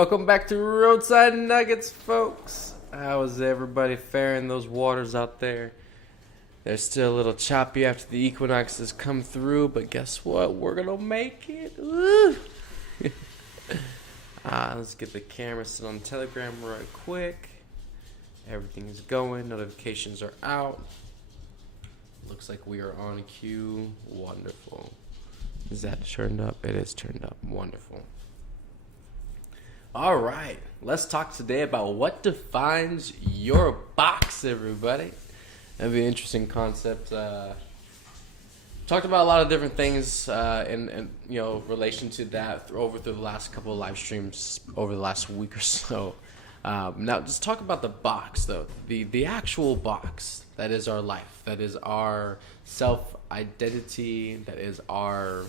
Welcome back to Roadside Nuggets, folks. How is everybody faring those waters out there? They're still a little choppy after the equinox has come through, but guess what? We're gonna make it. Woo! Let's get the camera set on Telegram right quick. Everything is going. Notifications are out. Looks like we are on cue. Wonderful. Is that turned up? It is turned up. Wonderful. All right, let's talk today about what defines your box, everybody. That'd be an interesting concept. Talked about a lot of different things in relation to that through the last couple of live streams over the last week or so. Now, just talk about the box, though. The actual box that is our life, that is our self-identity, that is our,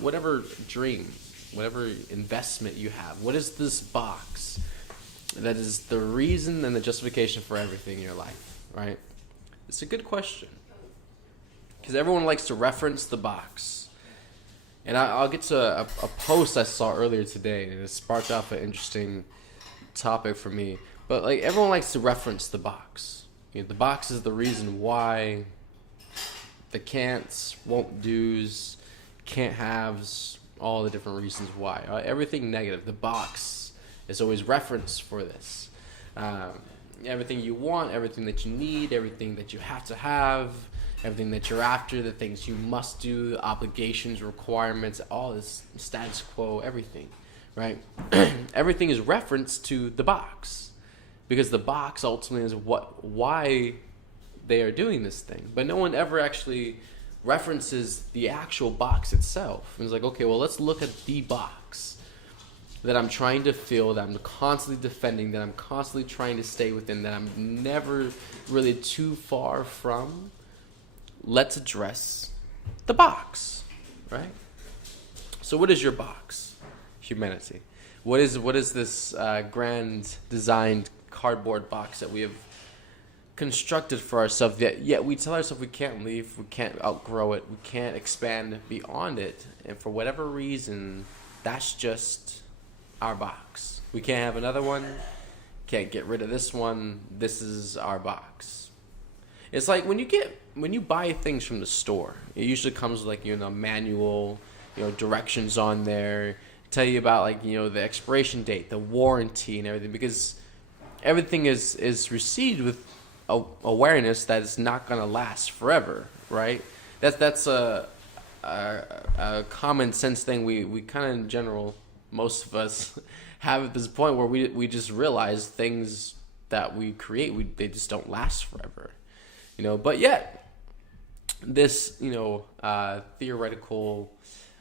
whatever dream, whatever investment you have. What is this box that is the reason and the justification for everything in your life, right? It's a good question because everyone likes to reference the box. And I'll get to a post I saw earlier today, and it sparked off an interesting topic for me. But like everyone likes to reference the box. The box is the reason why the can'ts, won't do's, can't haves, all the different reasons why. Everything negative. The box is always referenced for this. Everything you want, everything that you need, everything that you have to have, everything that you're after, the things you must do, obligations, requirements, all this status quo, everything, right? Everything is referenced to the box because the box ultimately is why they are doing this thing. But no one ever actually references the actual box itself. And it's like, okay, well, let's look at the box that I'm trying to fill, that I'm constantly defending, that I'm constantly trying to stay within, that I'm never really too far from. Let's address the box, right? So what is your box? Humanity. What is this grand designed cardboard box that we have constructed for ourselves, yet we tell ourselves we can't leave, we can't outgrow it, we can't expand beyond it, and for whatever reason, that's just our box. We can't have another one, can't get rid of this one, this is our box. It's like when you buy things from the store, it usually comes with like, manual, directions on there, tell you about the expiration date, the warranty and everything, because everything is received with awareness that it's not going to last forever, right? That's a common sense thing we kind of in general, most of us have at this point where we just realize things that we create, they just don't last forever, but yet this, theoretical,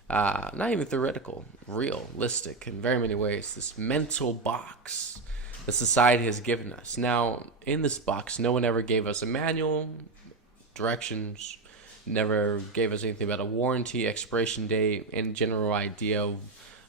not even theoretical, realistic in very many ways, this mental box the society has given us. Now, in this box, no one ever gave us a manual, directions, never gave us anything about a warranty, expiration date, and general idea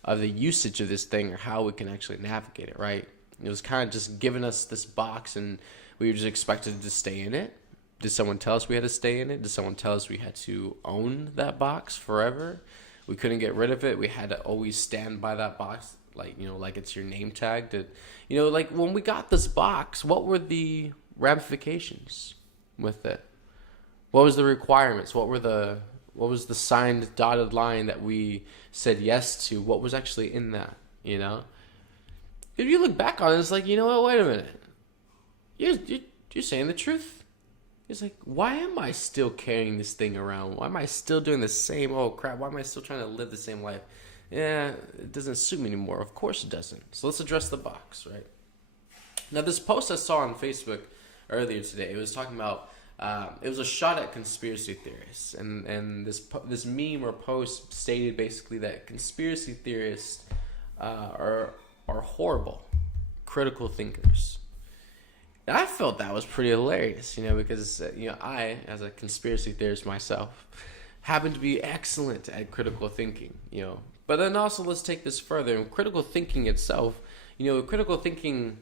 of the usage of this thing or how we can actually navigate it, right? It was kind of just giving us this box and we were just expected to stay in it. Did someone tell us we had to stay in it? Did someone tell us we had to own that box forever? We couldn't get rid of it. We had to always stand by that box. Like it's your name tag. Like when we got this box, what were the ramifications with it? What was the requirements? What was the signed dotted line that we said yes to? What was actually in that? If you look back on it, it's like, what? Wait a minute. You're saying the truth. It's like, why am I still carrying this thing around? Why am I still doing the same? Oh crap! Why am I still trying to live the same life? Yeah, it doesn't suit me anymore. Of course it doesn't. So let's address the box, right? Now, this post I saw on Facebook earlier today, it was talking about, it was a shot at conspiracy theorists. And this meme or post stated basically that conspiracy theorists are horrible, critical thinkers. And I felt that was pretty hilarious, because, I, as a conspiracy theorist myself, happen to be excellent at critical thinking, But then also let's take this further. Critical thinking itself, critical thinking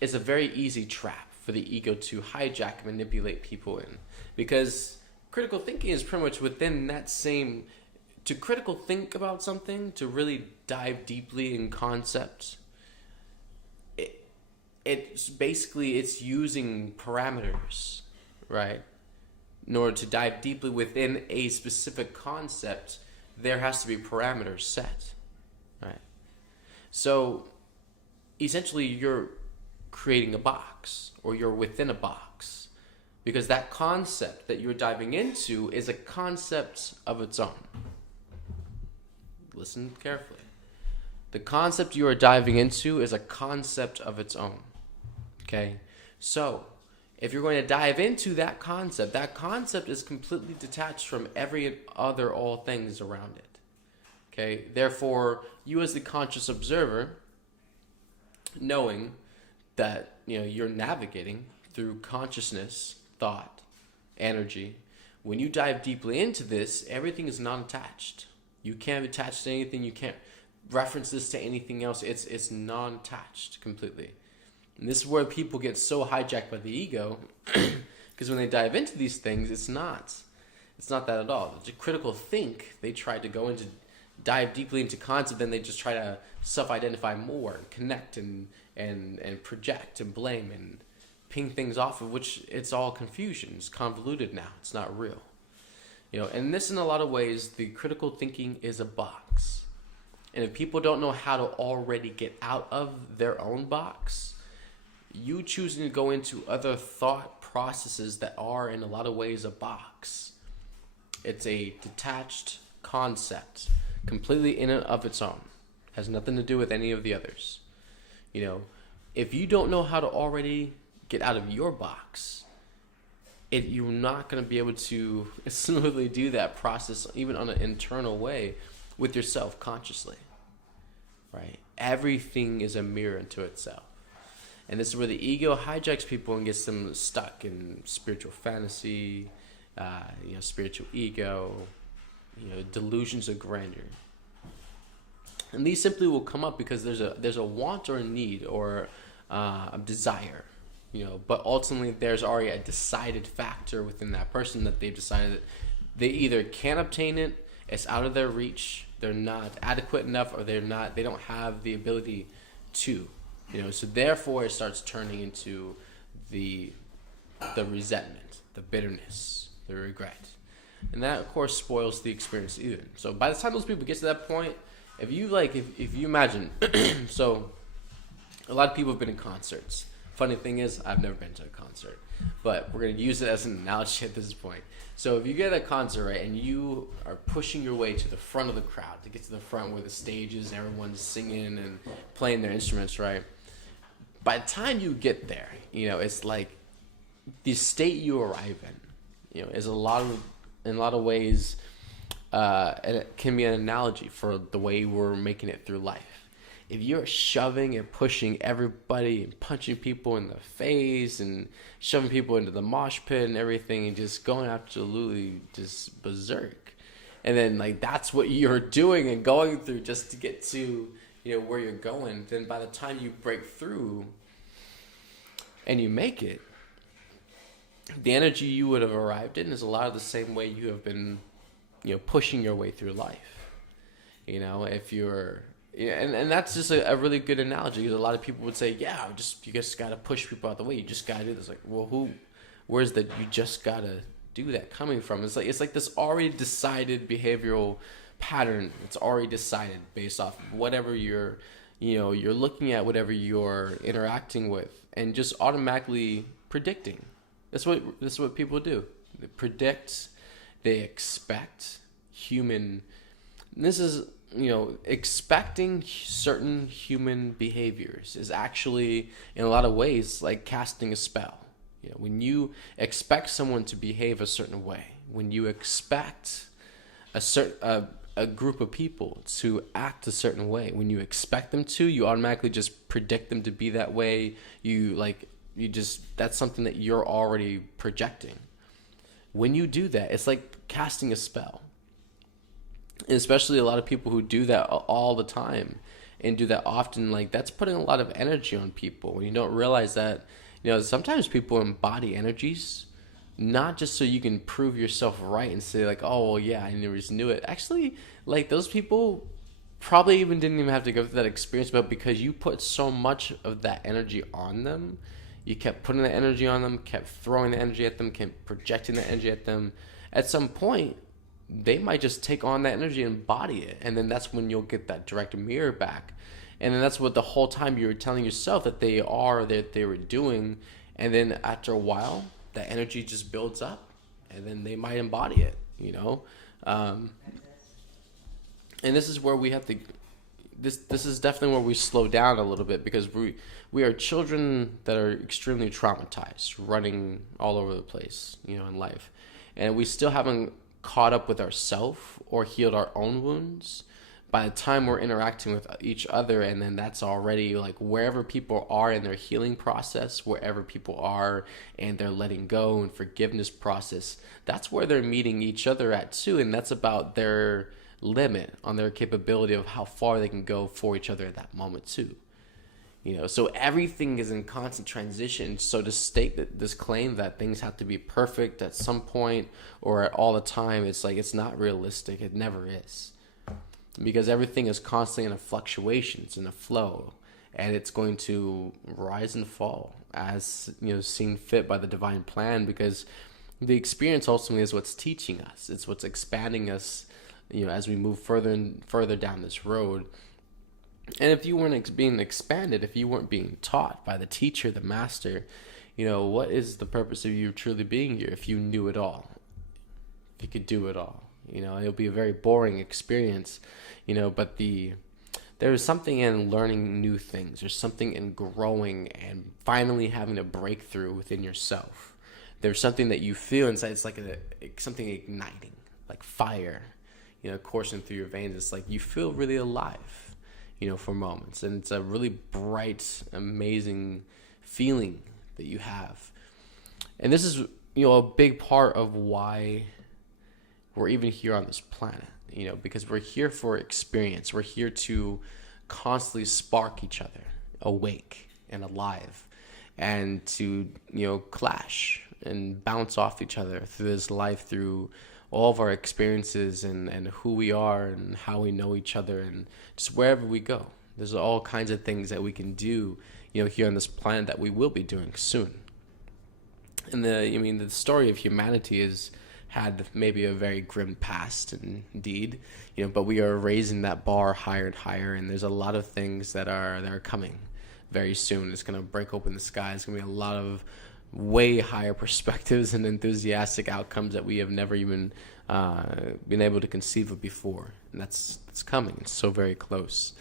is a very easy trap for the ego to hijack and manipulate people in. Because critical thinking is pretty much within that same to critical think about something, to really dive deeply in concepts, it's basically it's using parameters, right? In order to dive deeply within a specific concept, there has to be parameters set, right? So essentially you're creating a box, or you're within a box, because that concept that you're diving into is a concept of its own. Listen carefully. The concept you are diving into is a concept of its own. Okay? So, if you're going to dive into that concept is completely detached from every other all things around it. Okay? Therefore, you as the conscious observer, knowing that, you're navigating through consciousness, thought, energy, when you dive deeply into this, everything is non-attached. You can't attach to anything. You can't reference this to anything else. It's non-attached completely. And this is where people get so hijacked by the ego, because when they dive into these things, it's not that at all. The critical think, they try to go into, dive deeply into concept, then they just try to self-identify more, and connect and project and blame and ping things off of, which it's all confusion. It's convoluted now. It's not real. And this, in a lot of ways, the critical thinking is a box. And if people don't know how to already get out of their own box, you choosing to go into other thought processes that are, in a lot of ways, a box. It's a detached concept, completely in and of its own. Has nothing to do with any of the others. If you don't know how to already get out of your box, you're not going to be able to smoothly do that process, even on an internal way, with yourself consciously, right? Everything is a mirror unto itself. And this is where the ego hijacks people and gets them stuck in spiritual fantasy, spiritual ego, delusions of grandeur. And these simply will come up because there's a want or a need or a desire. But ultimately there's already a decided factor within that person that they've decided that they either can't obtain it, it's out of their reach, they're not adequate enough, or they don't have the ability to, so therefore it starts turning into the resentment, the bitterness, the regret. And that, of course, spoils the experience even. So by the time those people get to that point, if you imagine, so a lot of people have been in concerts. Funny thing is, I've never been to a concert, but we're going to use it as an analogy at this point. So if you get a concert, right, and you are pushing your way to the front of the crowd, to get to the front where the stage is and everyone's singing and playing their instruments, right? By the time you get there, it's like the state you arrive in, is in a lot of ways, and it can be an analogy for the way we're making it through life. If you're shoving and pushing everybody and punching people in the face and shoving people into the mosh pit and everything and just going absolutely just berserk, and then that's what you're doing and going through just to get to where you're going, then by the time you break through and you make it, the energy you would have arrived in is a lot of the same way you have been pushing your way through life. If you're and that's just a really good analogy, because a lot of people would say, you just got to push people out the way. You just got to do this. Where's the you just got to do that coming from? It's like this already decided behavioral pattern. It's already decided based off of whatever you're looking at, whatever you're interacting with, and just automatically predicting. That's what people do. They predict, they expect human. This is, expecting certain human behaviors is actually, in a lot of ways, like casting a spell. When you expect someone to behave a certain way, when you expect a group of people to act a certain way, when you expect them to, you automatically just predict them to be that way. That's something that you're already projecting. When you do that, it's like casting a spell. And especially a lot of people who do that all the time and do that often, that's putting a lot of energy on people when you don't realize that, sometimes people embody energies not just so you can prove yourself right and say like, oh well, yeah, I never just knew it. Actually, like those people probably even didn't even have to go through that experience, but because you put so much of that energy on them, you kept putting the energy on them, kept throwing the energy at them, kept projecting the energy at them. At some point, they might just take on that energy and embody it, and then that's when you'll get that direct mirror back. And then that's what the whole time you were telling yourself that they were doing, and then after a while, that energy just builds up, and then they might embody it. And this is where we have to. This is definitely where we slow down a little bit, because we are children that are extremely traumatized, running all over the place, in life, and we still haven't caught up with ourselves or healed our own wounds by the time we're interacting with each other. And then that's already like wherever people are in their healing process, wherever people are and their letting go and forgiveness process, that's where they're meeting each other at too. And that's about their limit on their capability of how far they can go for each other at that moment too. So everything is in constant transition. So to state that this claim that things have to be perfect at some point or at all the time, it's like, it's not realistic. It never is, because everything is constantly in a fluctuation. It's in a flow, and it's going to rise and fall as seen fit by the divine plan, because the experience ultimately is what's teaching us. It's what's expanding us, as we move further and further down this road. And if you weren't being expanded, if you weren't being taught by the teacher, the master, what is the purpose of you truly being here if you knew it all? If you could do it all, it'll be a very boring experience, but there is something in learning new things. There's something in growing and finally having a breakthrough within yourself. There's something that you feel inside. It's like something igniting, like fire, coursing through your veins. It's like you feel really alive, for moments. And it's a really bright, amazing feeling that you have. And this is, a big part of why we're even here on this planet, because we're here for experience. We're here to constantly spark each other awake and alive, and to, clash and bounce off each other through this life, through all of our experiences and who we are and how we know each other, and just wherever we go. There's all kinds of things that we can do, here on this planet that we will be doing soon. And the story of humanity has had maybe a very grim past indeed, but we are raising that bar higher and higher, and there's a lot of things that are coming very soon. It's going to break open the sky. It's going to be a lot of way higher perspectives and enthusiastic outcomes that we have never even been able to conceive of before, and that's coming. It's so very close.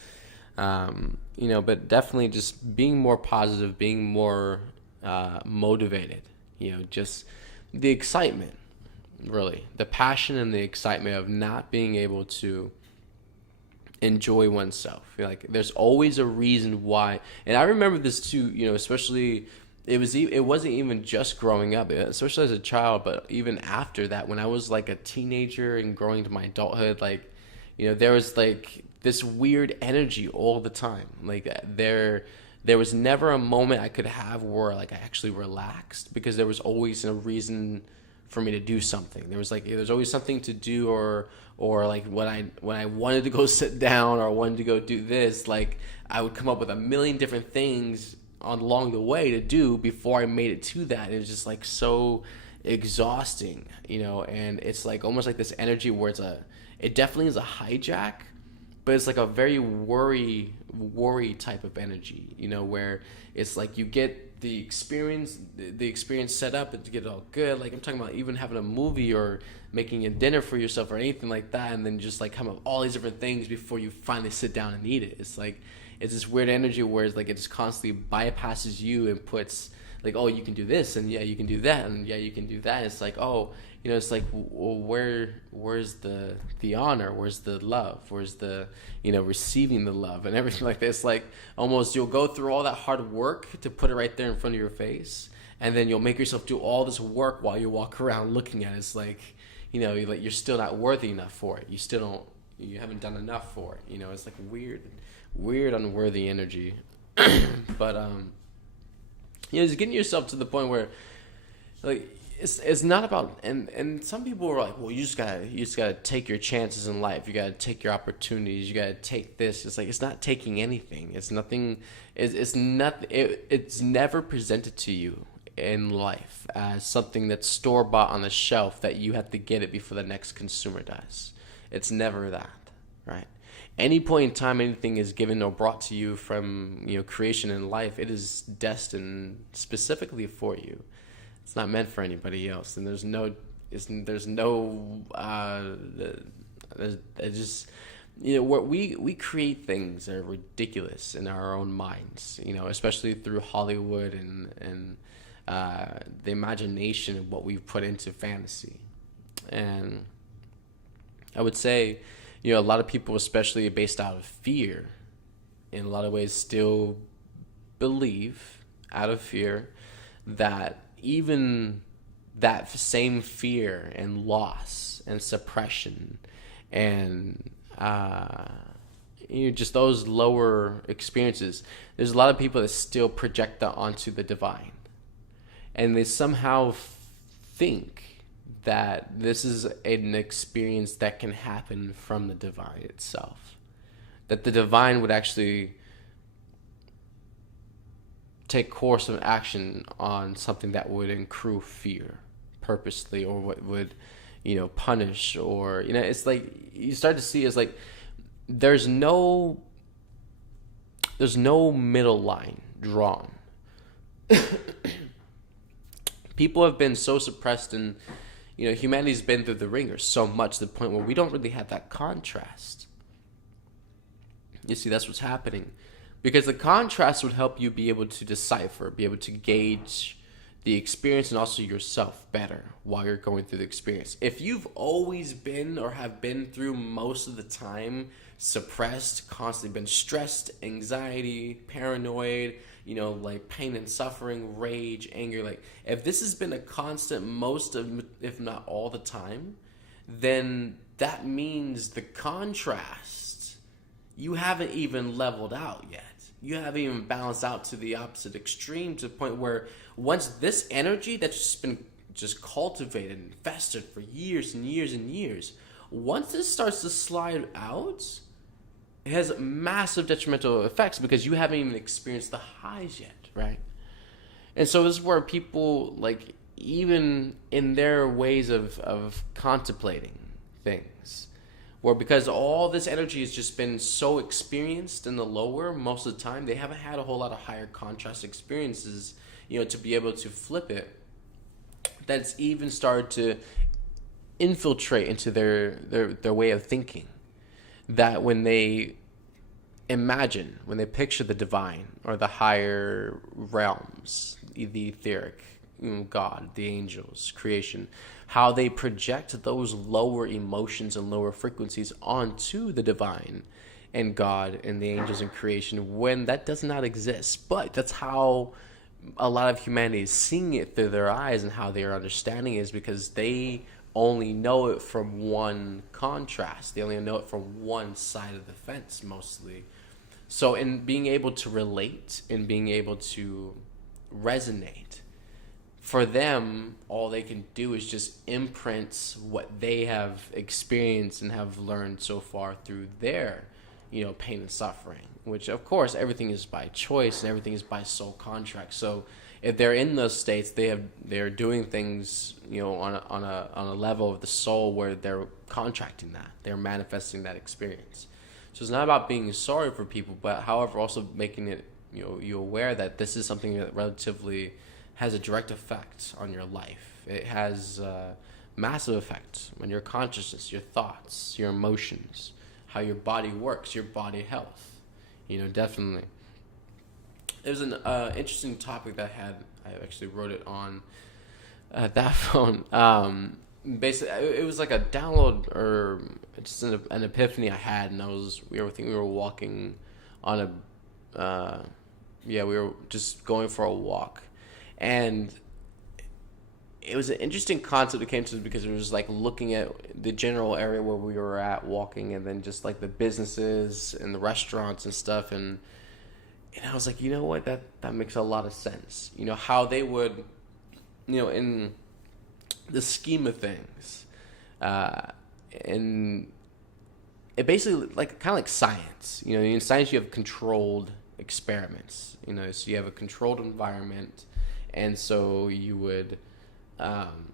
But definitely just being more positive, being more motivated, just the excitement, really the passion and the excitement of not being able to enjoy oneself. Like there's always a reason why. And I remember this too, especially it wasn't even just growing up, especially as a child, but even after that, when I was like a teenager and growing to my adulthood, like, there was like this weird energy all the time. Like there was never a moment I could have where like I actually relaxed, because there was always a reason for me to do something. There's always something to do, or like when I wanted to go sit down or wanted to go do this, like I would come up with a million different things along the way to do before I made it to that. It was just like so exhausting, and it's like almost like this energy where it definitely is a hijack, but it's like a very worry type of energy, where it's like you get the experience set up and to get it all good. Like I'm talking about even having a movie or making a dinner for yourself or anything like that, and then just like come up with all these different things before you finally sit down and eat it. It's like it's this weird energy where it's like it just constantly bypasses you and puts like, oh, you can do this, and yeah, you can do that, and yeah, you can do that. It's like, oh, it's like, well, where's the honor? Where's the love? Where's the, receiving the love and everything like this? Like almost you'll go through all that hard work to put it right there in front of your face, and then you'll make yourself do all this work while you walk around looking at it. It's like, you're still not worthy enough for it. You haven't done enough for it. It's like weird unworthy energy. But it's getting yourself to the point where like it's not about, and some people are like, well, you just gotta take your chances in life. You gotta take your opportunities. You gotta take this. It's like, it's not taking anything. It's nothing. It's nothing. It's never presented to you in life as something that's store bought on the shelf that you have to get it before the next consumer does. It's never that, right? Any point in time, anything is given or brought to you from, creation in life. It is destined specifically for you. It's not meant for anybody else, and there's just, what we create things that are ridiculous in our own minds, especially through Hollywood and the imagination of what we've put into fantasy. And I would say, a lot of people, especially based out of fear, in a lot of ways still believe out of fear that even that same fear and loss and suppression and just those lower experiences, there's a lot of people that still project that onto the divine, and they somehow think that this is an experience that can happen from the divine itself, that the divine would actually take course of action on something that would accrue fear purposely, or what would, punish, or, it's like, you start to see, it's like, there's no middle line drawn. People have been so suppressed, and, humanity's been through the ringer so much to the point where we don't really have that contrast. You see, that's what's happening. Because the contrast would help you be able to decipher, be able to gauge the experience and also yourself better while you're going through the experience. If you've always been or have been through most of the time suppressed, constantly been stressed, anxiety, paranoid, like pain and suffering, rage, anger, like if this has been a constant most of, if not all the time, then that means the contrast, you haven't even leveled out yet. You haven't even balanced out to the opposite extreme, to the point where once this energy that's just been cultivated and festered for years and years and years, once this starts to slide out, it has massive detrimental effects because you haven't even experienced the highs yet, right? And so this is where people, like, even in their ways of contemplating things, where because all this energy has just been so experienced in the lower most of the time, they haven't had a whole lot of higher contrast experiences, to be able to flip it, that's even started to infiltrate into their way of thinking. That when they imagine, when they picture the divine or the higher realms, the etheric, God, the angels, creation, how they project those lower emotions and lower frequencies onto the divine and God and the angels and creation, when that does not exist. But that's how a lot of humanity is seeing it through their eyes, and how they are understanding it is because they only know it from one contrast. They only know it from one side of the fence mostly. So in being able to relate and being able to resonate, for them, all they can do is just imprint what they have experienced and have learned so far through their, pain and suffering. Which, of course, everything is by choice and everything is by soul contract. So, if they're in those states, they're doing things, on a level of the soul where they're contracting that, they're manifesting that experience. So it's not about being sorry for people, but however, also making it, you aware that this is something that relatively has a direct effect on your life. It has a massive effect on your consciousness, your thoughts, your emotions, how your body works, your body health. Definitely. There's an interesting topic that I actually wrote it on that phone. Basically, it was like a download or just an epiphany I had, and we were walking on we were just going for a walk. And it was an interesting concept that came to us because it was like looking at the general area where we were at walking, and then just like the businesses and the restaurants and stuff. And I was like, what, that makes a lot of sense. How they would, in the scheme of things, uh, and it basically like kind of like science. You know, in science you have controlled experiments. You know, so you have a controlled environment, and so you would, um,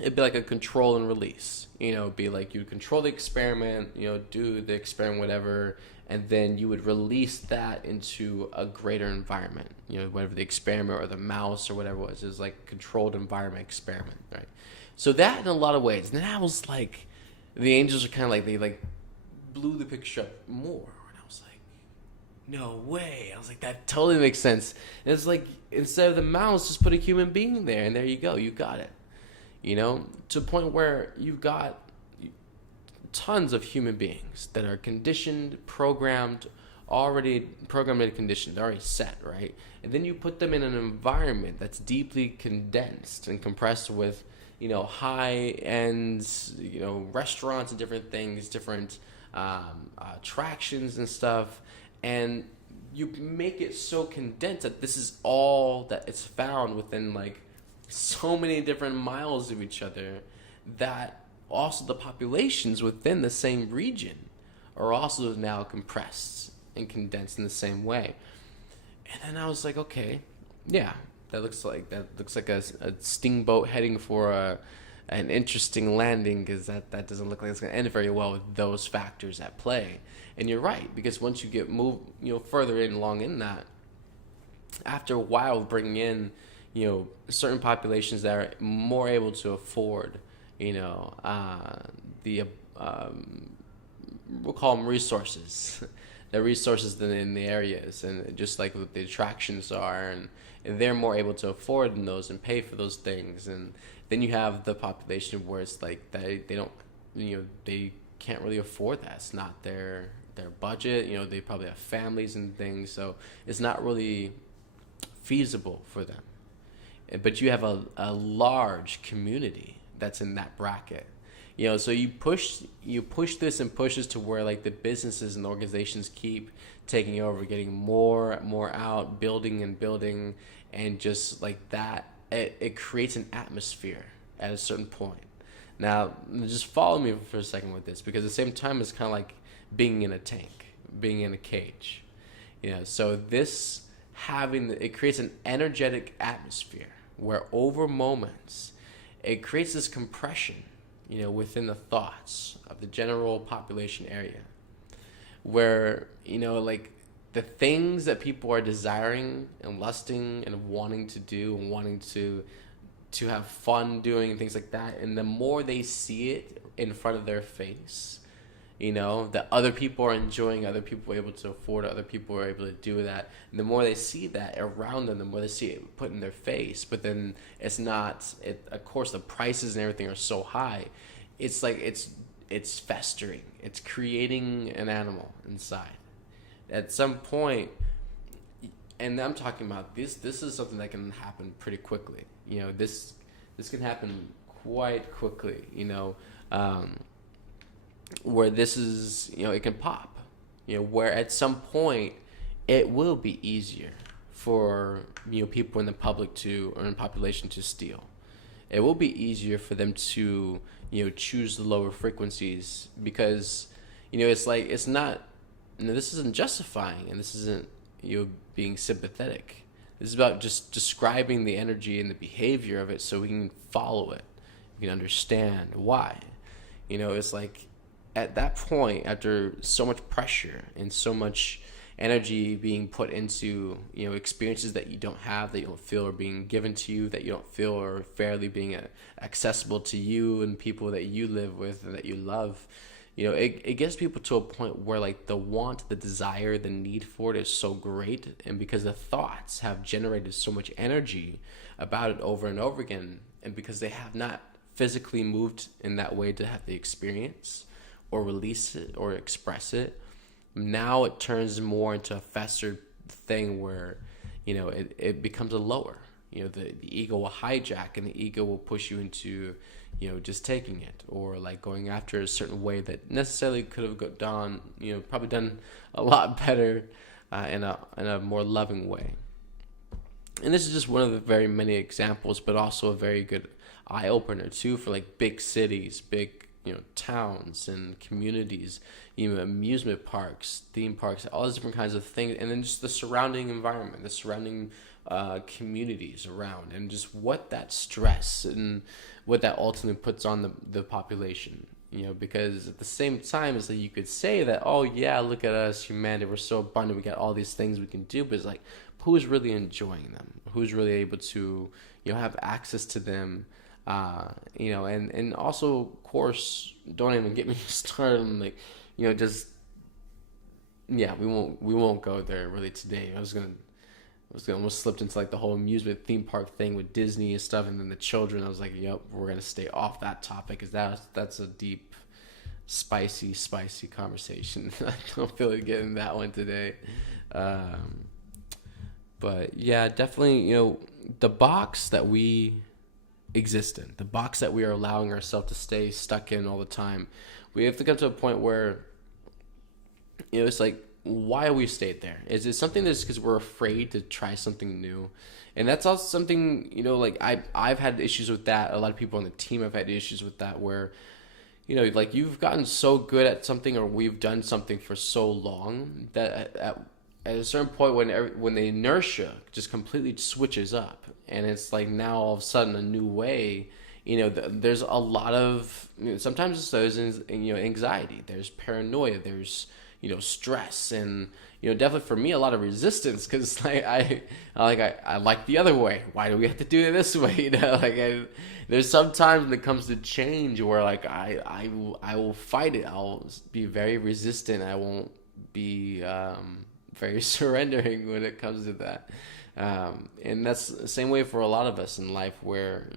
it'd be like a control and release. You know, it'd be like you control the experiment. You know, do the experiment, whatever, and then you would release that into a greater environment. You know, whatever the experiment or the mouse or whatever it was, is like controlled environment experiment, right? So that in a lot of ways. And then I was like, the angels are kind of like, they like blew the picture up more. And I was like, no way. I was like, that totally makes sense. And it's like, instead of the mouse, just put a human being there, and there you go. You got it. You know, to a point where you've got tons of human beings that are conditioned, already programmed and conditioned, already set, right? And then you put them in an environment that's deeply condensed and compressed with, you know, high-end, you know, restaurants and different things, different attractions and stuff, and you make it so condensed that this is all that it's found within, like, so many different miles of each other, that also the populations within the same region are also now compressed and condensed in the same way. And then I was like, okay, yeah, that looks like a steamboat heading for an interesting landing, because that doesn't look like it's going to end very well with those factors at play. And you're right, because once you get further along in that, after a while, bringing in, you know, certain populations that are more able to afford, you know, we'll call them resources, the resources in the areas, and just like what the attractions are, and they're more able to afford those and pay for those things. And then you have the population where it's like they don't, you know, they can't really afford that. It's not their budget. You know, they probably have families and things, so it's not really feasible for them. But you have a large community that's in that bracket. You know, so you push this and push this to where, like, the businesses and the organizations keep taking over, getting more out, building, and just like that, it creates an atmosphere at a certain point. Now, just follow me for a second with this, because at the same time, it's kind of like being in a tank, being in a cage. You know, so it creates an energetic atmosphere where over moments, it creates this compression, you know, within the thoughts of the general population area, where, you know, like, the things that people are desiring and lusting and wanting to do and wanting to have fun doing and things like that, and the more they see it in front of their face, you know, that other people are enjoying, other people are able to afford it, other people are able to do that, and the more they see that around them, the more they see it put in their face. But then it's not, of course the prices and everything are so high, it's like it's festering, it's creating an animal inside at some point. And I'm talking about this is something that can happen pretty quickly. You know, this can happen quite quickly, you know, where this is, you know, it can pop, you know, where at some point it will be easier for, you know, people in the population to steal. It will be easier for them to, you know, choose the lower frequencies, because, you know, it's like, it's not, you know, this isn't justifying, and this isn't, you know, being sympathetic. This is about just describing the energy and the behavior of it so we can follow it. We can understand why. You know, it's like, at that point, after so much pressure and so much energy being put into, you know, experiences that you don't have, that you don't feel are being given to you, that you don't feel are fairly being accessible to you and people that you live with and that you love, you know, it gets people to a point where, like, the want, the desire, the need for it is so great, and because the thoughts have generated so much energy about it over and over again, and because they have not physically moved in that way to have the experience or release it or express it, now it turns more into a festered thing where, you know, it becomes a lower. You know, the ego will hijack, and the ego will push you into, you know, just taking it, or like going after a certain way that necessarily could have done, you know, probably done a lot better in a more loving way. And this is just one of the very many examples, but also a very good eye opener too for like big cities, big towns and communities, amusement parks, theme parks, all these different kinds of things, and then just the surrounding environment, the surrounding communities around, and just what that stress and what that ultimately puts on the population. Because at the same time, it's like you could say that, oh yeah, look at us, humanity, we're so abundant, we got all these things we can do, but it's like, who's really enjoying them? Who's really able to, have access to them? And also, of course, don't even get me started on like, just yeah, we won't go there really today. I was gonna almost slipped into like the whole amusement theme park thing with Disney and stuff, and then the children. I was like, yep, we're gonna stay off that topic because that's a deep, spicy conversation. I don't feel like getting that one today. But yeah, definitely, the box that we exist in, the box that we are allowing ourselves to stay stuck in all the time, we have to come to a point where, it's like, why we stayed there? Is it something that's because we're afraid to try something new? And that's also something, like I've had issues with that. A lot of people on the team have had issues with that where, like you've gotten so good at something or we've done something for so long that at a certain point when the inertia just completely switches up and it's like now all of a sudden a new way, there's a lot of, sometimes there's, anxiety, there's paranoia, there's, stress, and definitely for me a lot of resistance because like I like the other way. Why do we have to do it this way? There's sometimes when it comes to change where like I will fight it. I'll be very resistant. I won't be very surrendering when it comes to that. And that's the same way for a lot of us in life where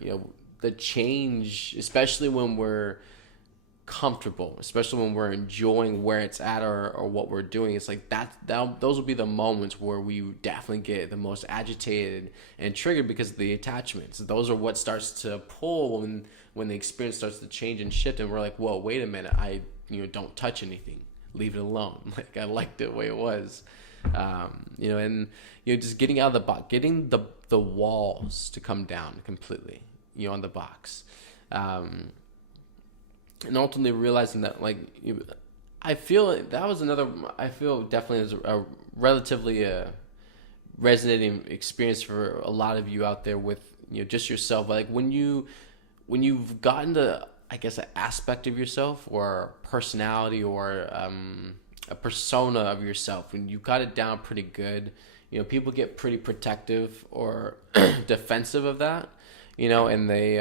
the change, especially when we're comfortable, especially when we're enjoying where it's at or what we're doing, it's like those will be the moments where we definitely get the most agitated and triggered because of the attachments. Those are what starts to pull when the experience starts to change and shift, and we're like, whoa, wait a minute, I don't touch anything, leave it alone. Like I liked it the way it was. And just getting out of the box, getting the walls to come down completely, on the box. And ultimately realizing that, like, I feel that was another. I feel definitely is a relatively resonating experience for a lot of you out there with just yourself. Like when you've gotten to, I guess, an aspect of yourself or personality or a persona of yourself, when you got it down pretty good. People get pretty protective or defensive of that. And they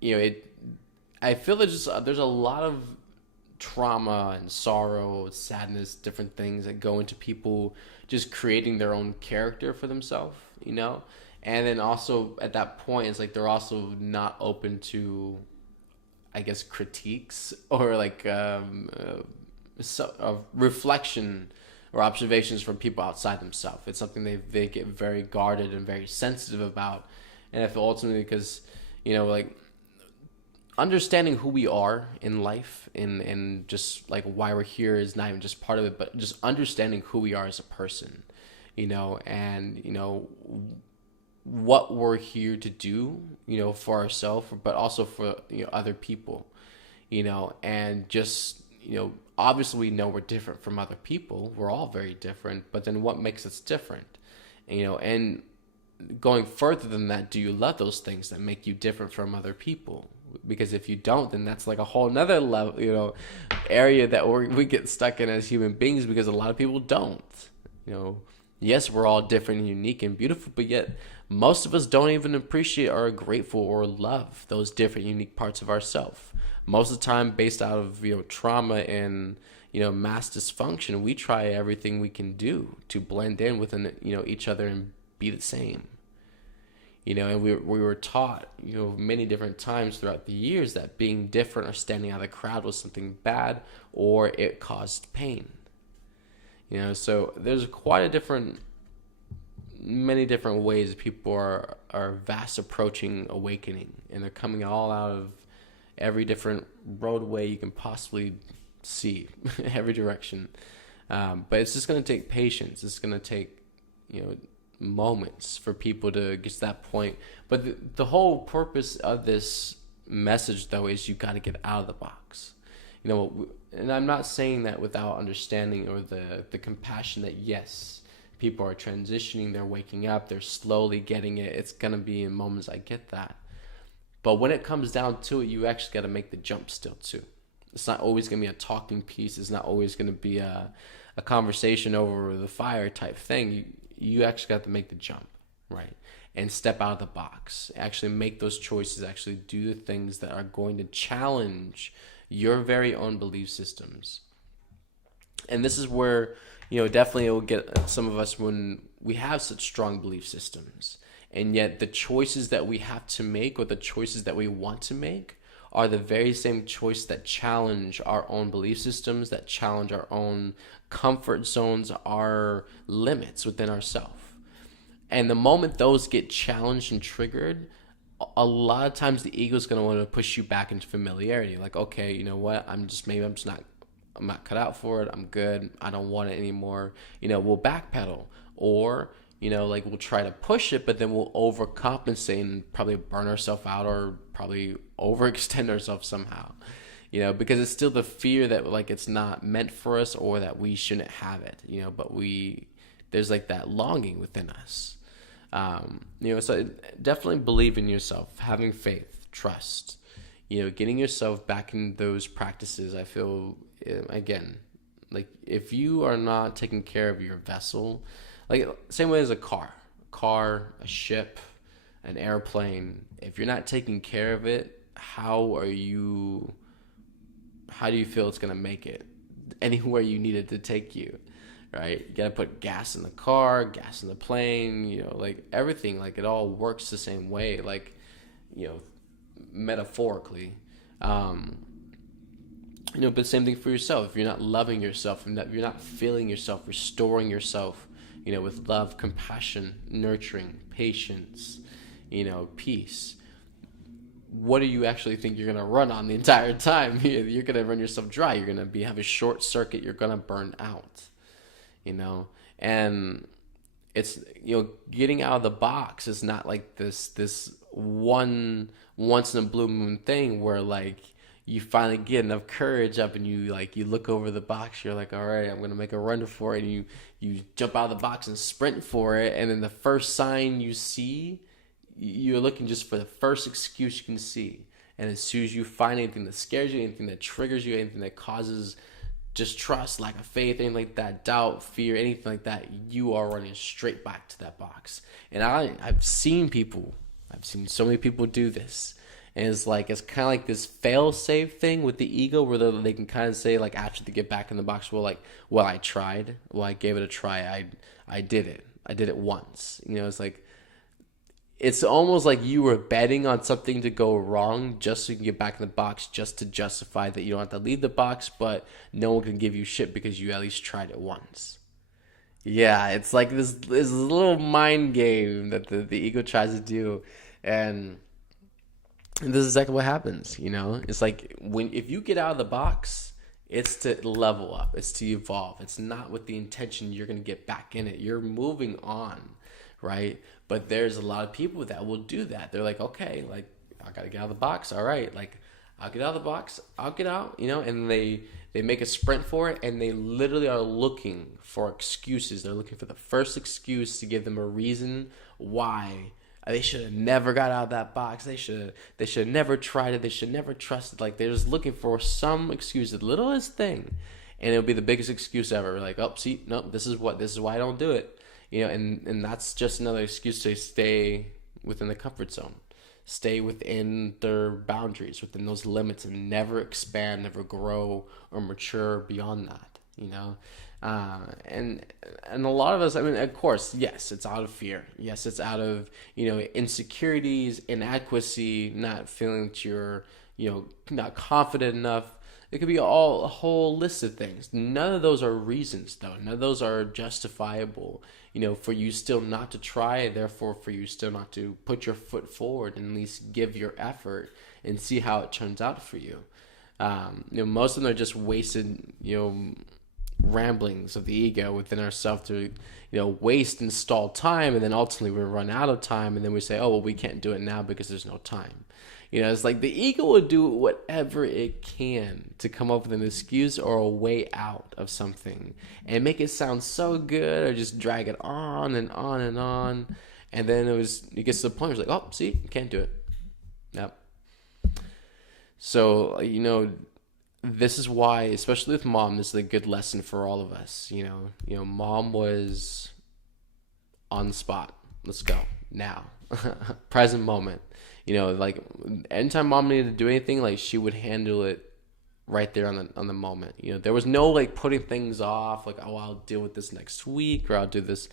it. I feel there's a lot of trauma and sorrow, sadness, different things that go into people just creating their own character for themselves, and then also at that point, it's like they're also not open to, I guess, critiques or like reflection or observations from people outside themselves. It's something they get very guarded and very sensitive about, and I feel ultimately because, like, understanding who we are in life and just like why we're here is not even just part of it, but just understanding who we are as a person, and what we're here to do, for ourselves, but also for other people, and just obviously we know we're different from other people. We're all very different, but then what makes us different, and going further than that, do you love those things that make you different from other people? Because if you don't, then that's like a whole nother level, area that we get stuck in as human beings, because a lot of people don't. Yes, we're all different and unique and beautiful, but yet most of us don't even appreciate or are grateful or love those different, unique parts of ourselves. Most of the time, based out of trauma and mass dysfunction, we try everything we can do to blend in within each other and be the same. And we were taught, many different times throughout the years that being different or standing out of the crowd was something bad or it caused pain. So there's many different ways people are vast approaching awakening, and they're coming all out of every different roadway you can possibly see, every direction. But it's just going to take patience. It's going to take, moments for people to get to that point. But the whole purpose of this message, though, is you got to get out of the box. You know, and I'm not saying that without understanding or the compassion that, yes, people are transitioning, they're waking up, they're slowly getting it. It's going to be in moments, I get that. But when it comes down to it, you actually got to make the jump still, too. It's not always going to be a talking piece. It's not always going to be a conversation over the fire type thing. You actually got to make the jump, right? And step out of the box. Actually make those choices. Actually do the things that are going to challenge your very own belief systems. And this is where, definitely it will get some of us when we have such strong belief systems. And yet the choices that we have to make, or the choices that we want to make, are the very same choice that challenge our own belief systems, that challenge our own comfort zones, our limits within ourselves. And the moment those get challenged and triggered, a lot of times the ego is going to want to push you back into familiarity. Like, okay, you know what? I'm not cut out for it. I'm good. I don't want it anymore. We'll backpedal, or we'll try to push it, but then we'll overcompensate and probably burn ourselves out, or probably overextend ourselves somehow, because it's still the fear that it's not meant for us, or that we shouldn't have it, but there's that longing within us. So definitely believe in yourself, having faith, trust, getting yourself back in those practices. I feel, again, if you are not taking care of your vessel, same way as a car, a ship, an airplane, if you're not taking care of it, how do you feel it's going to make it anywhere you need it to take you? Right? You got to put gas in the car, gas in the plane, everything, it all works the same way, metaphorically. But same thing for yourself. If you're not loving yourself, if you're not feeling yourself, restoring yourself, with love, compassion, nurturing, patience, peace, what do you actually think you're going to run on the entire time? You're going to run yourself dry. You're going to have a short circuit. You're going to burn out. And it's, getting out of the box is not this one once in a blue moon thing where you finally get enough courage up and you look over the box, you're like, all right, I'm going to make a run for it. And you jump out of the box and sprint for it. And then the first sign you see, you're looking just for the first excuse you can see. And as soon as you find anything that scares you, anything that triggers you, anything that causes distrust, lack of faith, anything like that, doubt, fear, anything like that, you are running straight back to that box. And I've seen so many people do this. And it's kind of like this fail-safe thing with the ego, where they can kind of say, after they get back in the box, well, I tried. Well, I gave it a try. I did it. I did it once. It's almost like you were betting on something to go wrong just so you can get back in the box, just to justify that you don't have to leave the box, but no one can give you shit because you at least tried it once. Yeah, it's like this little mind game that the ego tries to do. And this is exactly what happens, It's if you get out of the box, it's to level up, it's to evolve. It's not with the intention you're going to get back in it. You're moving on, right? But there's a lot of people that will do that. They're like, okay, I got to get out of the box. All right, I'll get out of the box. I'll get out, and they make a sprint for it, and they literally are looking for excuses. They're looking for the first excuse to give them a reason why they should have never got out of that box. They should have never tried it. They should never trusted. They're just looking for some excuse, the littlest thing, and it'll be the biggest excuse ever. Oh, see, no, this is why I don't do it. And that's just another excuse to stay within the comfort zone, stay within their boundaries, within those limits, and never expand, never grow or mature beyond that. And a lot of us, of course, yes, it's out of fear. Yes, it's out of, insecurities, inadequacy, not feeling that you're, not confident enough. It could be a whole list of things. None of those are reasons, though. None of those are justifiable, for you still not to try, therefore for you still not to put your foot forward and at least give your effort and see how it turns out for you. Most of them are just wasted, ramblings of the ego within ourselves to, waste and stall time, and then ultimately we run out of time, and then we say, oh well, we can't do it now because there's no time. It's like the ego will do whatever it can to come up with an excuse or a way out of something and make it sound so good, or just drag it on and on and on. And then it gets to the point where it's like, oh, see, you can't do it. Yep. So, this is why, especially with mom, this is a good lesson for all of us. Mom was on the spot. Let's go now. Present moment. Like anytime mom needed to do anything, like she would handle it right there on the moment. There was no like putting things off, like, oh, I'll deal with this next week, or I'll do this,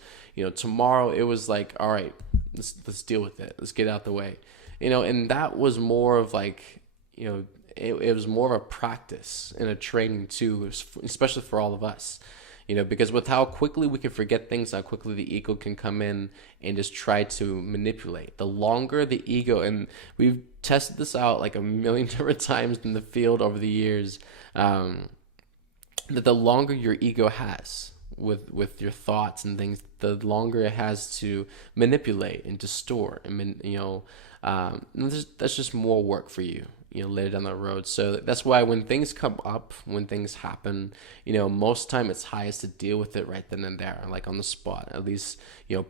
tomorrow. It was like, all right, let's deal with it. Let's get out the way. And that was more of like, it was more of a practice and a training too, especially for all of us. Because with how quickly we can forget things, how quickly the ego can come in and just try to manipulate. The longer the ego, and we've tested this out like a million different times in the field over the years, that the longer your ego has with your thoughts and things, the longer it has to manipulate and to store. That's just more work for you. Later down the road. So that's why when things come up, when things happen, most time it's highest to deal with it right then and there, like on the spot. At least,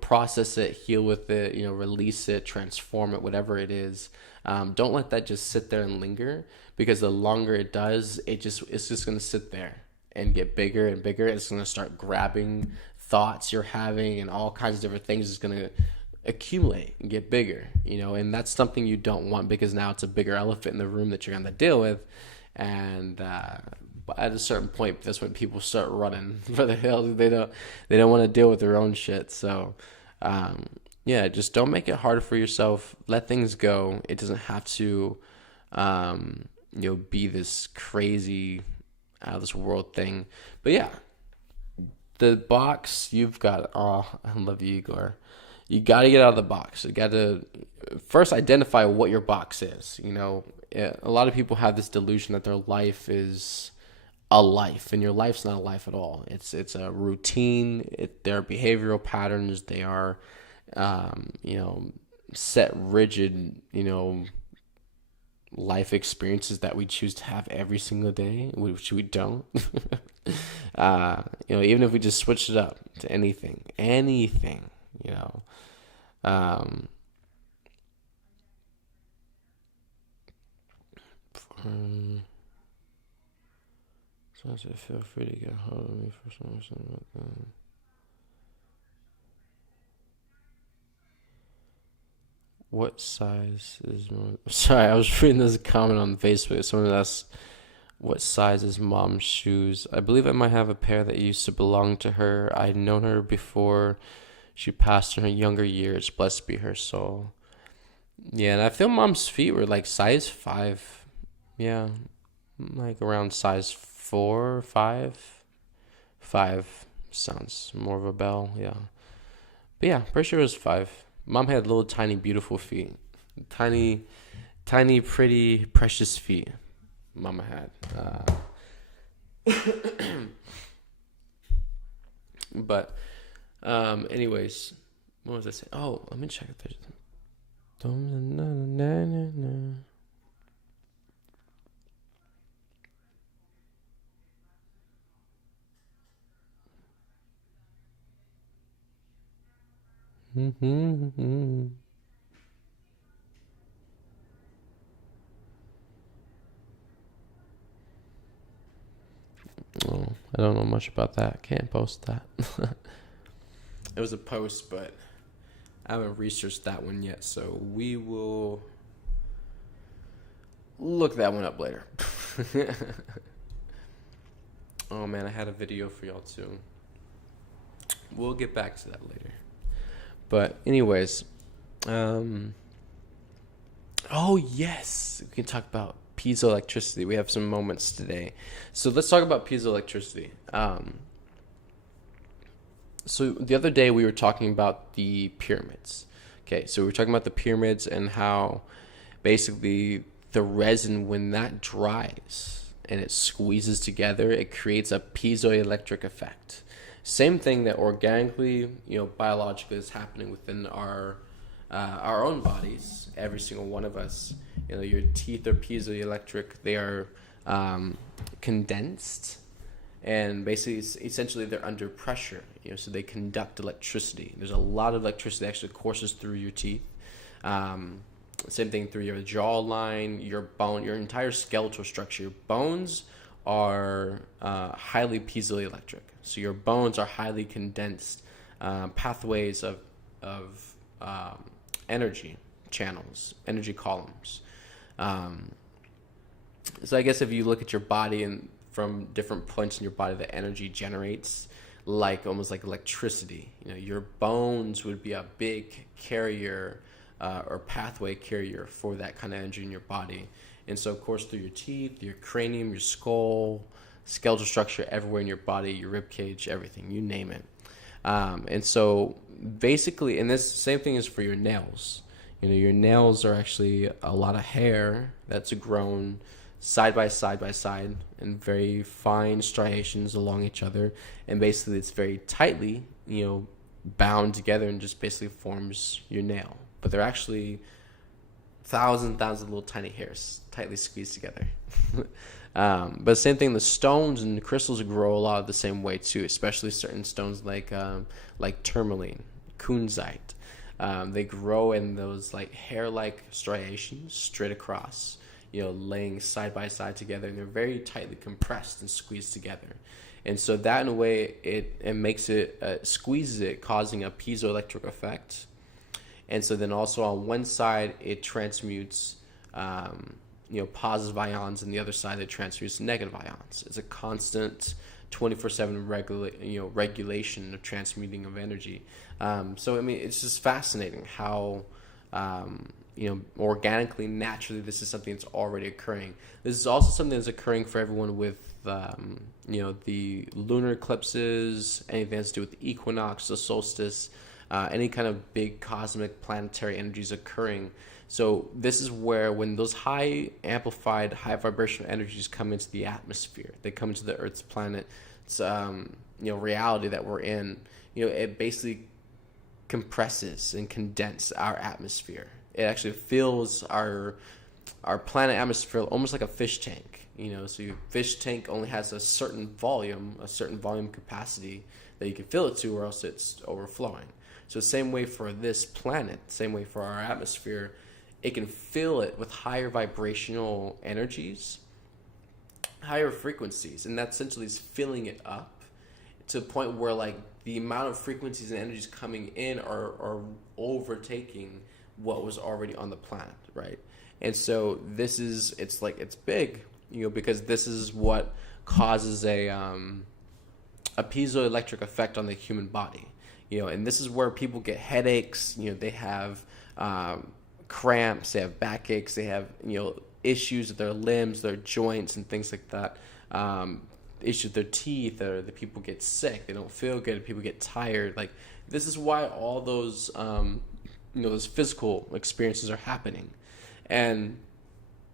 process it, heal with it, release it, transform it, whatever it is. Don't let that just sit there and linger, because the longer it does, it's just going to sit there and get bigger and bigger. It's going to start grabbing thoughts you're having, and all kinds of different things is going to accumulate and get bigger, and that's something you don't want, because now it's a bigger elephant in the room that you're going to deal with. And at a certain point, that's when people start running for the hills. They don't want to deal with their own shit. So just don't make it harder for yourself. Let things go. It doesn't have to be this crazy out of this world thing. But yeah, the box you've got, I love you, Igor. You got to get out of the box. You got to first identify what your box is. A lot of people have this delusion that their life is a life, and your life's not a life at all. It's a routine. They're behavioral patterns. They are, set rigid, life experiences that we choose to have every single day, which we don't. Even if we just switch it up to anything. So feel free to get hold of me for something like that. What size is mom? Sorry, I was reading this comment on Facebook. Someone asked, what size is mom's shoes? I believe I might have a pair that used to belong to her. I'd known her before she passed in her younger years. Blessed be her soul. Yeah, and I feel mom's feet were like size 5. Yeah, like around size 4, 5. 5 sounds more of a bell, yeah. But yeah, pretty sure it was 5. Mom had little tiny beautiful feet. Tiny, pretty, precious feet Mama had. But anyways, what was I saying? Oh, let me check if there's. Oh, I don't know much about that. Can't post that. It was a post, but I haven't researched that one yet, so we will look that one up later. Oh man, I had a video for y'all too. We'll get back to that later. But anyways, oh yes, we can talk about piezoelectricity. We have some moments today. So let's talk about piezoelectricity. So the other day we were talking about the pyramids. Okay, so we were talking about the pyramids and how basically the resin, when that dries, and it squeezes together, it creates a piezoelectric effect. Same thing that organically, biologically is happening within our own bodies. Every single one of us, your teeth are piezoelectric. They are condensed, and basically, essentially, they're under pressure. So they conduct electricity. There's a lot of electricity that actually courses through your teeth. Same thing through your jawline, your bone, your entire skeletal structure. Your bones are highly piezoelectric. So your bones are highly condensed pathways of energy channels, energy columns. So I guess if you look at your body and from different points in your body, the energy generates almost like electricity. Your bones would be a big carrier or pathway carrier for that kind of energy in your body. And so, of course, through your teeth, your cranium, your skull, skeletal structure, everywhere in your body, your rib cage, everything, you name it. And so, basically, and this same thing is for your nails. Your nails are actually a lot of hair that's grown side by side in very fine striations along each other. And basically, it's very tightly, bound together and just basically forms your nail. But they're actually thousands of little tiny hairs tightly squeezed together. But same thing, the stones and the crystals grow a lot of the same way too, especially certain stones like tourmaline, kunzite. They grow in those like hair-like striations straight across, laying side by side together, and they're very tightly compressed and squeezed together. And so that in a way it makes it squeezes it, causing a piezoelectric effect. And so then also on one side, it transmutes, positive ions, and the other side, it transmutes negative ions. It's a constant 24/7 regulation of transmuting of energy. So, it's just fascinating how, organically, naturally, this is something that's already occurring. This is also something that's occurring for everyone with, the lunar eclipses, anything that's to do with the equinox, the solstice, any kind of big cosmic planetary energies occurring. So this is where when those high amplified, high vibrational energies come into the atmosphere, they come into the Earth's planet's reality that we're in, it basically compresses and condenses our atmosphere. It actually fills our planet atmosphere almost like a fish tank. So your fish tank only has a certain volume capacity that you can fill it to, or else it's overflowing. So same way for this planet, same way for our atmosphere, it can fill it with higher vibrational energies, higher frequencies, and that essentially is filling it up to the point where like the amount of frequencies and energies coming in are overtaking what was already on the planet, right? And so it's big, because this is what causes a piezoelectric effect on the human body. And this is where people get headaches. They have cramps, they have backaches, they have issues with their limbs, their joints, and things like that. Issues with their teeth, or the people get sick, they don't feel good, people get tired. Like this is why all those those physical experiences are happening, and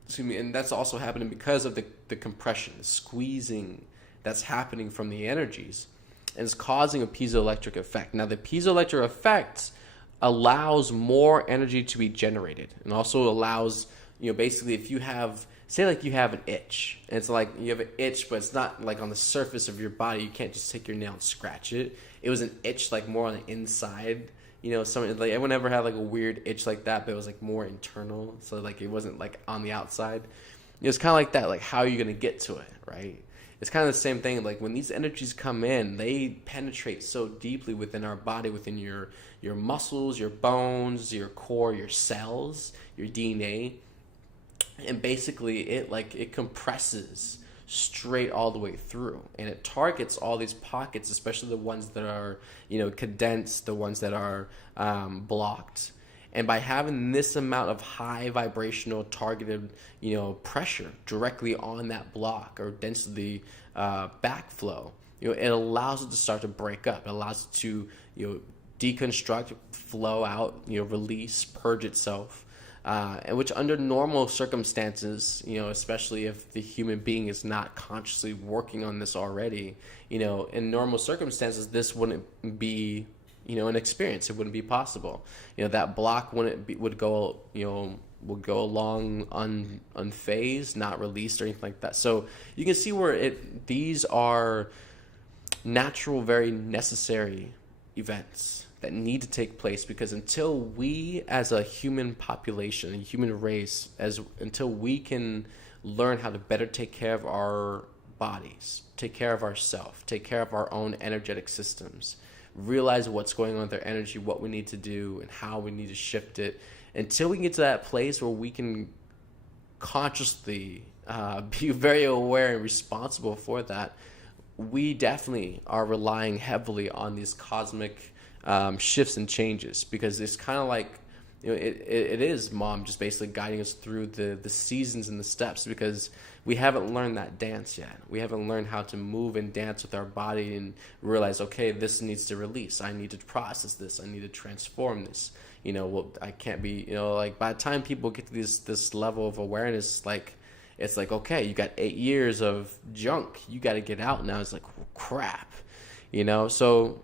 that's also happening because of the compression, the squeezing that's happening from the energies. And it's causing a piezoelectric effect. Now, the piezoelectric effect allows more energy to be generated, and also allows, basically, if you have, say, like you have an itch, and it's like you have an itch, but it's not like on the surface of your body. You can't just take your nail and scratch it. It was an itch like more on the inside. Something like everyone ever had like a weird itch like that, but it was like more internal, so like it wasn't like on the outside. It's kind of like that. Like, how are you gonna get to it, right? It's kind of the same thing. Like when these energies come in, they penetrate so deeply within our body, within your muscles, your bones, your core, your cells, your DNA, and basically it compresses straight all the way through, and it targets all these pockets, especially the ones that are condensed, the ones that are blocked. And by having this amount of high vibrational targeted, pressure directly on that block or density backflow, it allows it to start to break up. It allows it to, deconstruct, flow out, release, purge itself. and which under normal circumstances, especially if the human being is not consciously working on this already, in normal circumstances, this wouldn't be, an experience. It wouldn't be possible. That block would go, would go along unfazed, not released or anything like that. So you can see where these are natural, very necessary events that need to take place, because until we as a human population, a human race, until we can learn how to better take care of our bodies, take care of ourselves, take care of our own energetic systems, realize what's going on with our energy, what we need to do, and how we need to shift it, until we can get to that place where we can consciously be very aware and responsible for that, we definitely are relying heavily on these cosmic shifts and changes, because it's kind of like, it is Mom just basically guiding us through the seasons and the steps, because we haven't learned that dance yet. We haven't learned how to move and dance with our body and realize, okay, this needs to release. I need to process this. I need to transform this. I can't be, like by the time people get to this level of awareness, it's like, okay, you got 8 years of junk. You got to get out now. It's like, well, crap, so,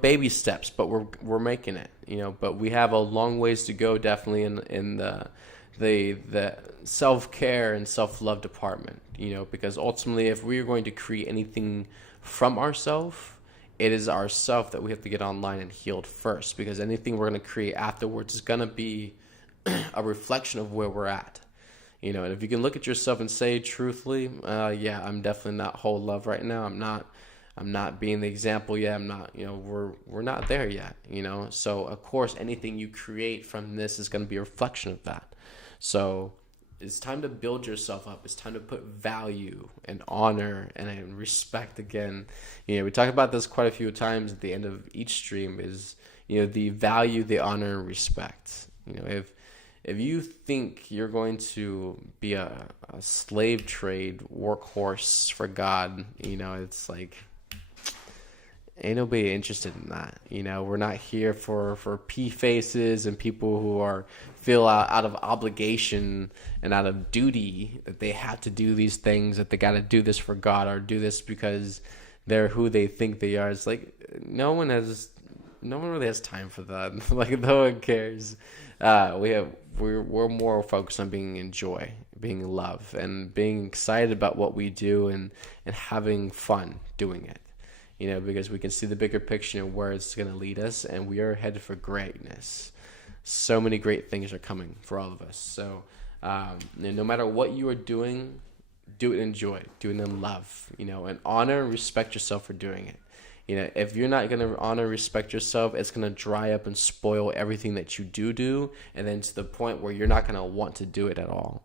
baby steps, but we're making it, but we have a long ways to go, definitely in the self-care and self-love department, because ultimately, if we are going to create anything from ourselves, it is ourself that we have to get online and healed first, because anything we're going to create afterwards is going to be a reflection of where we're at. And if you can look at yourself and say truthfully, yeah, I'm definitely not whole love right now. I'm not being the example yet. I'm not, we're not there yet, So of course, anything you create from this is going to be a reflection of that. So it's time to build yourself up. It's time to put value and honor and respect again. We talk about this quite a few times at the end of each stream is, the value, the honor, and respect. If you think you're going to be a slave trade workhorse for God, it's like, ain't nobody interested in that. We're not here for P faces and people who feel out of obligation and out of duty that they have to do these things, that they got to do this for God or do this because they're who they think they are. It's like no one really has time for that. Like no one cares. We're more focused on being in joy, being in love, and being excited about what we do and having fun doing it. Because we can see the bigger picture and where it's going to lead us, and we are headed for greatness. So many great things are coming for all of us. So no matter what you are doing, do it in joy, do it in love, and honor and respect yourself for doing it. If you're not going to honor and respect yourself, it's going to dry up and spoil everything that you do, and then to the point where you're not going to want to do it at all.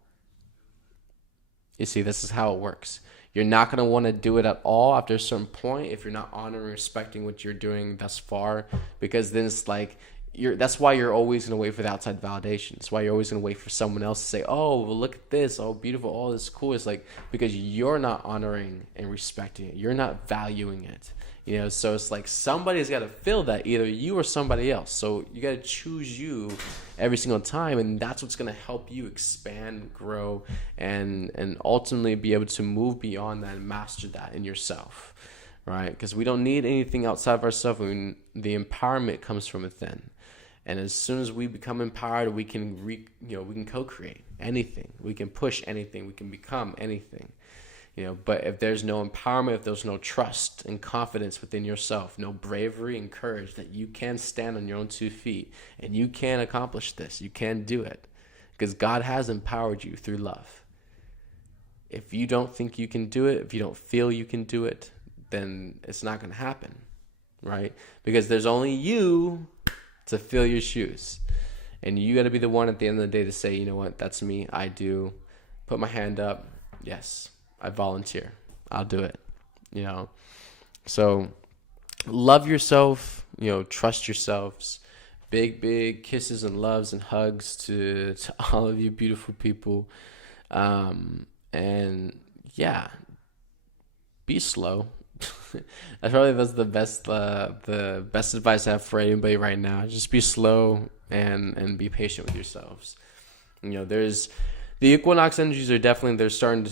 You see, this is how it works. You're not going to want to do it at all after a certain point if you're not honoring and respecting what you're doing thus far, because then it's like that's why you're always going to wait for the outside validation. That's why you're always going to wait for someone else to say, oh, well, look at this. Oh, beautiful. Oh, this is cool. It's like because you're not honoring and respecting it. You're not valuing it. So it's like somebody's got to fill that, either you or somebody else. So you got to choose you every single time, and that's what's going to help you expand, grow, and ultimately be able to move beyond that and master that in yourself, right? Because we don't need anything outside of ourselves. The empowerment comes from within, and as soon as we become empowered, we can we can co-create anything, we can push anything, we can become anything. But if there's no empowerment, if there's no trust and confidence within yourself, no bravery and courage that you can stand on your own 2 feet and you can accomplish this, you can do it, because God has empowered you through love. If you don't think you can do it, if you don't feel you can do it, then it's not going to happen, right? Because there's only you to fill your shoes. And you got to be the one at the end of the day to say, you know what, that's me, I do. Put my hand up, yes. I volunteer. I'll do it. So love yourself, trust yourselves. Big kisses and loves and hugs to all of you beautiful people. And yeah, be slow. That's the best advice I have for anybody right now. Just be slow and be patient with yourselves. There's the equinox energies are definitely, they're starting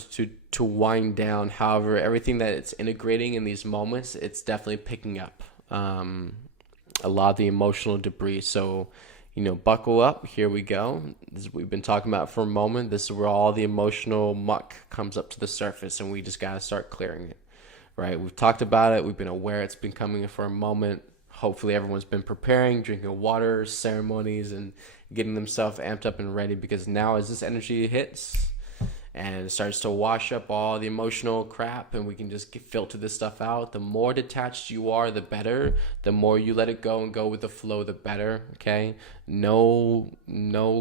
to wind down. However, everything that it's integrating in these moments, it's definitely picking up a lot of the emotional debris. So, buckle up. Here we go. This is what we've been talking about for a moment. This is where all the emotional muck comes up to the surface, and we just got to start clearing it, right? We've talked about it. We've been aware it's been coming for a moment. Hopefully everyone's been preparing, drinking water, ceremonies, and getting themselves amped up and ready, because now as this energy hits and it starts to wash up all the emotional crap and we can just filter this stuff out, the more detached you are, the better. The more you let it go and go with the flow, the better, okay? No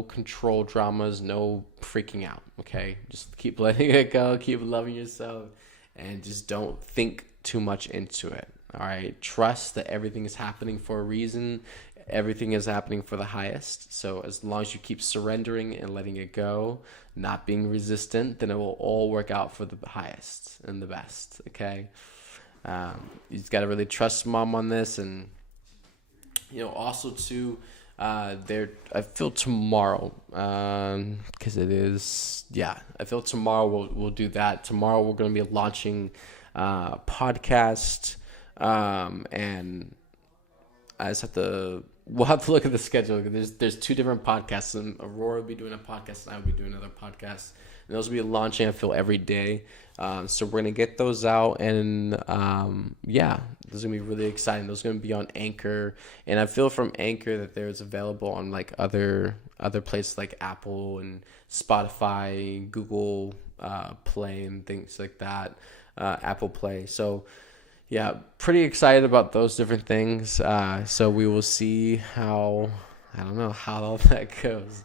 control dramas, no freaking out, okay? Just keep letting it go, keep loving yourself, and just don't think too much into it. All right, trust that everything is happening for a reason. Everything is happening for the highest. So as long as you keep surrendering and letting it go, not being resistant, then it will all work out for the highest and the best. Okay, you just got to really trust Mom on this, and also too, I feel tomorrow, because it is, I feel tomorrow we'll do that. Tomorrow we're going to be launching podcast. And I just we'll have to look at the schedule. There's two different podcasts, and Aurora will be doing a podcast, and I will be doing another podcast. And those will be launching, I feel, every day. So we're going to get those out, and this is going to be really exciting. Those are going to be on Anchor, and I feel from Anchor that there's available on like other places like Apple and Spotify, Google Play, and things like that, Apple Play. So pretty excited about those different things. So we will see how all that goes.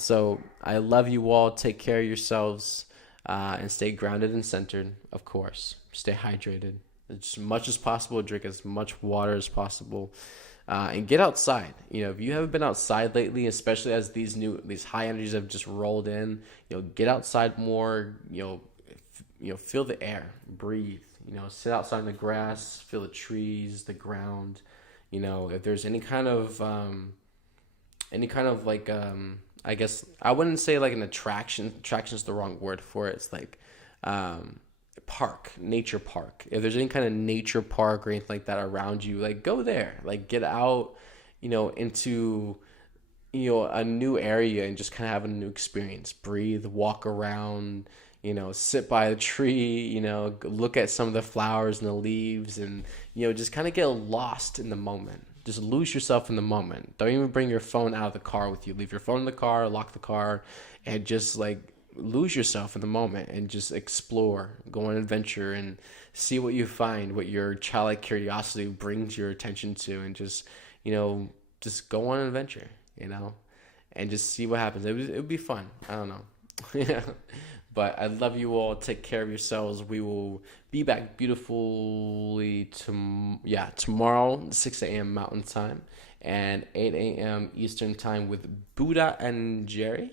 So I love you all. Take care of yourselves, and stay grounded and centered, of course. Stay hydrated as much as possible. Drink as much water as possible, and get outside. If you haven't been outside lately, especially as these high energies have just rolled in, get outside more. Feel the air, breathe. Sit outside in the grass, feel the trees, the ground. If there's any kind of like, I guess I wouldn't say like an attraction. Attraction is the wrong word for it. It's like nature park. If there's any kind of nature park or anything like that around you, like go there. Like get out, into a new area and just kind of have a new experience. Breathe, walk around. Sit by a tree, look at some of the flowers and the leaves, and, just kind of get lost in the moment. Just lose yourself in the moment. Don't even bring your phone out of the car with you. Leave your phone in the car, lock the car, and just like lose yourself in the moment and just explore, go on an adventure and see what you find, what your childlike curiosity brings your attention to, and just, just go on an adventure, and just see what happens. It would be fun. I don't know. But I love you all. Take care of yourselves. We will be back beautifully tomorrow, 6 a.m. Mountain Time and 8 a.m. Eastern Time with Buddha and Jeri.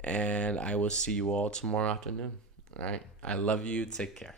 And I will see you all tomorrow afternoon. All right. I love you. Take care.